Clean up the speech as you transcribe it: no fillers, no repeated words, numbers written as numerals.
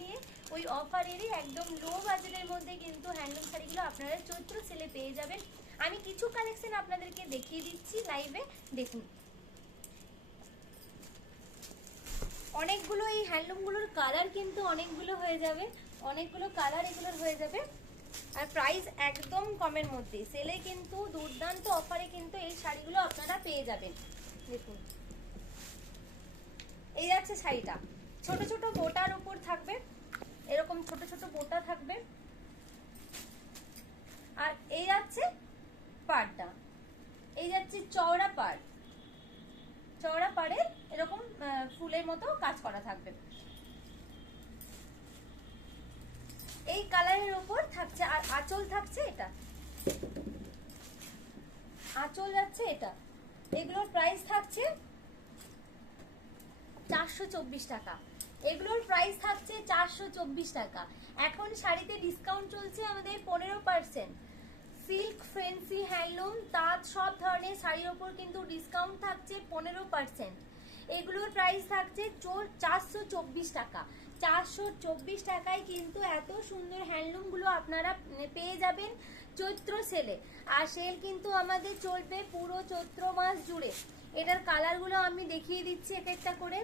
নিয়ে ওই অফারেরই একদম লো বাজেটের মধ্যে কিন্তু হ্যান্ডলুম শাড়িগুলো আপনারা চৈত্র সেলে পেয়ে যাবেন। আমি কিছু কালেকশন আপনাদেরকে দেখিয়ে দিচ্ছি লাইভে, দেখুন। অনেকগুলো এই হ্যান্ডলুমগুলোর কালার কিন্তু অনেকগুলো হয়ে যাবে, অনেকগুলো কালার এগুলোর হয়ে যাবে। আর প্রাইস একদম কমের মধ্যে, সেলে কিন্তু দুর্দান্ত অফারে কিন্তু এই শাড়িগুলো আপনারা পেয়ে যাবেন। দেখুন এই যাচ্ছে শাড়িটা, ছোট ছোট বোটার উপর থাকবে, এরকম ছোট ছোট বোটা থাকবে। আর এই যাচ্ছে পাড়টা, এই যাচ্ছে চওড়া পাড়, চওড়া পাড়ে এরকম ফুলের মতো কাজ করা থাকবে। এই কালারের উপর থাকছে, আর আঁচল থাকছে এটা, আঁচল যাচ্ছে এটা। এগুলোর প্রাইস থাকছে 424 টাকা, এগুলোর প্রাইস থাকছে 424 টাকা। এখন শাড়িতে ডিসকাউন্ট চলছে আমাদের 15%। সিল্ক, ফ্যান্সি, হ্যান্ডলুম, তাঁত সব ধরনের শাড়ির ওপর কিন্তু ডিসকাউন্ট থাকছে 15%। এগুলোর প্রাইস থাকছে 424 টাকা। 424 টাকায় কিন্তু এত সুন্দর হ্যান্ডলুমগুলো আপনারা পেয়ে যাবেন চৈত্র সেলে। আর সেল কিন্তু আমাদের চলবে পুরো চৈত্র মাস জুড়ে। এটার কালারগুলো আমি দেখিয়ে দিচ্ছি এক একটা করে।